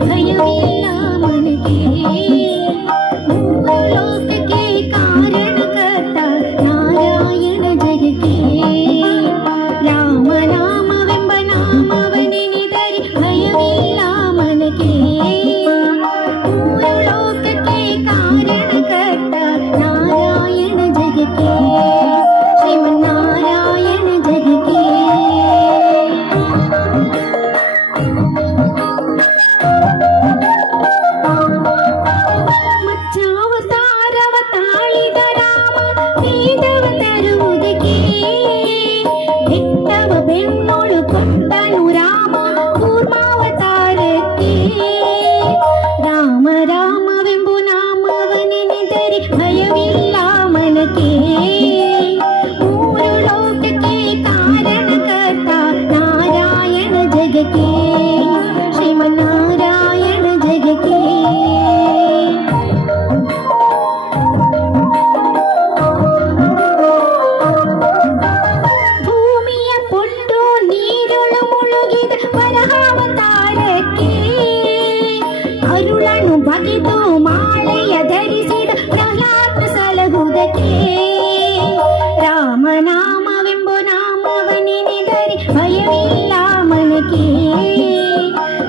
ಭಯವಿಲ್ಲ ಮನಗೆ ಲೋಕಕ್ಕೆ ಕಾರಣಕರ್ತ ನಾರಾಯಣ ಜಗಕ್ಕೆ ರಾಮ ನಾಮವೆಂಬ ನಾಮವನೆನೆದರೆ ಭಯವಿಲ್ಲ ಮನಗೆ ಮೂರು ಲೋಕಕ್ಕೆ ಕಾರಣಕರ್ತ ನಾರಾಯಣ ಜಗಕ್ಕೆ ಶ್ರೀಮನ್ನಾರಾಯಣ ಜಗಕ್ಕೆ ಮಚ್ಚಾವತಾರವ ತಾಳಿದ ರಾಮ ವೇದವ ತರುವುದಕ್ಕೆ ಬೆಟ್ಟವ ಬೆನ್ನೋಳು ಕೊಟ್ಟನು ರಾಮ ಕೂರ್ಮಾವತಾರಕ್ಕೆ ರಾಮ ರಾಮವೆಂಬು ನಾಮವನೆನೆದರೆ ಭಯವಿಲ್ಲ ಮನಕ್ಕೆ ಮೂರು ಲೋಕಕ್ಕೆ ಕಾರಣಕರ್ತ ನಾರಾಯಣ ಜಗಕ್ಕೆ ಶ್ರೀಮನ್ನಾರಾಯಣ ಜಗಕ್ಕೆ ಭೂಮಿಯ ಪೊಟ್ಟು ನೀರುಳು ಮುಳುಗಿದ ವರಹಾವತಾರಕ್ಕೆ ಅರುಳನು ಬಗೆದು ಮಾಳೆಯ ಧರಿಸಿದ ಪ್ರಹ್ಲಾದ ಸಲಹುದಕ್ಕೆ ರಾಮ ನಾಮವೆಂಬು ನಾಮವನೆನೆದರೆ ಭಯವಿಲ್ಲ ಮನಕ್ಕೆ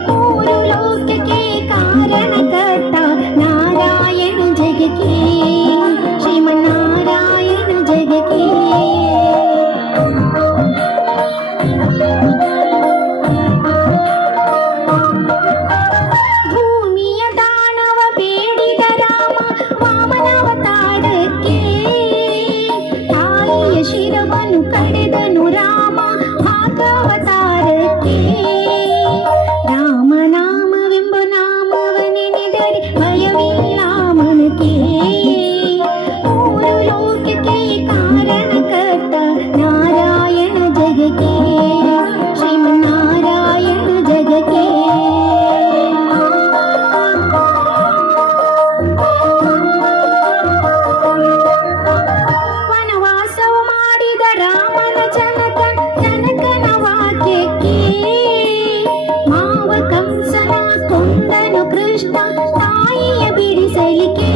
ಮೂರು ಲೋಕಕ್ಕೆ ಕಾರಣಕರ್ತ ನಾರಾಯಣ ಜಗಕ್ಕೆ ಶ್ರೀಮನ್ನಾರಾಯಣ ಜಗಕ್ಕೆ ಭೂಮಿಯ ದಾನವ ಬೇಡಿದ ರಾಮ ವಾಮನಾವತಾರಕ್ಕೆ ತಾಯಿಯ ಶಿರವನ್ನು ಕಡೆದನು ರಾಮ ಭಾಗವತಾರಕ್ಕೆ ರಾಮ ನಾಮವೆಂಬ ನಾಮವನೆನೆದರೆ ಭಯವಿಲ್ಲ ಮನಕ್ಕೆ ಮೂರು ಲೋಕಕ್ಕೆ ಕಾರಣಕರ್ತ ನಾರಾಯಣ ಜಗಕ್ಕೆ ಶ್ರೀಮನ್ನಾರಾಯಣ ಜಗಕ್ಕೆ ವನವಾಸವ ಮಾಡಿದ ರಾಮನ ಜನಕನ ವಾಕ್ಯಕ್ಕೆ ಮಾವ ಕಂಸನ ಕೊಂದನು ಕೃಷ್ಣ ತಾಯಿಯ ಬಿಡಿಸಲಿಕ್ಕೆ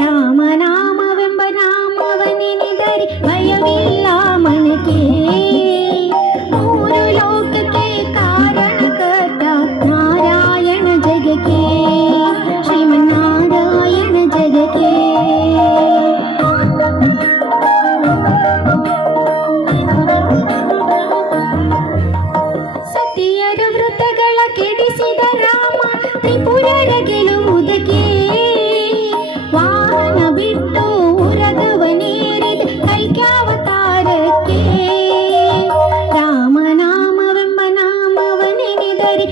ರಾಮ ನಾಮವೆಂಬ ನಾಮವನೆನೆದರೆ ಭಯವಿಲ್ಲ ಮನಕ್ಕೆ ಮೂರು ಲೋಕಕ್ಕೆ ಕಾರಣಕರ್ತ ನಾರಾಯಣ ಜಗಕ್ಕೆ ಶ್ರೀಮನ್ನಾರಾಯಣ ಜಗಕ್ಕೆ ಸತಿಯರ ವೃತಗಳ ಕೆಡಿಸಿದ ರಾಮ ತ್ರಿಪುರರ ಗೆಲುವುದಕ್ಕೆ ವಾಹನ ಬಿಟ್ಟು ಉರಗವನೇರಿದ ಕೈಕ್ಯಾವತಾರಕ್ಕೆ ರಾಮ ನಾಮವೆಂಬ ನಾಮವನೆನೆದರೆ